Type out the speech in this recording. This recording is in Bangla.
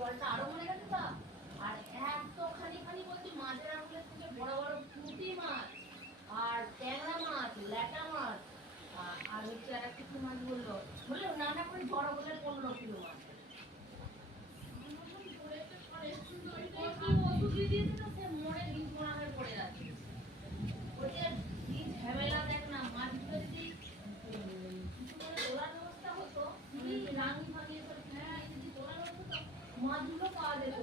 জলটা আরো মরে গেছে তা আর এত খানি খানি বলছি মাছের আঙুলের থেকে বড় বড় পুঁটি মাছ আর ট্যাংরা মাছ ল্যাটা মাছ আর হচ্ছে আর একটা কি মাছ বললো বললো নানা করে বড় বলে 15 কিলো মাছ ওষুধ দিয়ে দিয়েছে তো সে মরে বীজ মোড়া হয়ে পড়ে যাচ্ছে ওটা কি ঝামেলা দেখ না মাছগুলো যদি কিছু করে তোলার ব্যবস্থা হতো রাঙি ভাঙিয়ে যদি তোলার ব্যবস্থা মাছগুলো পাওয়া যেত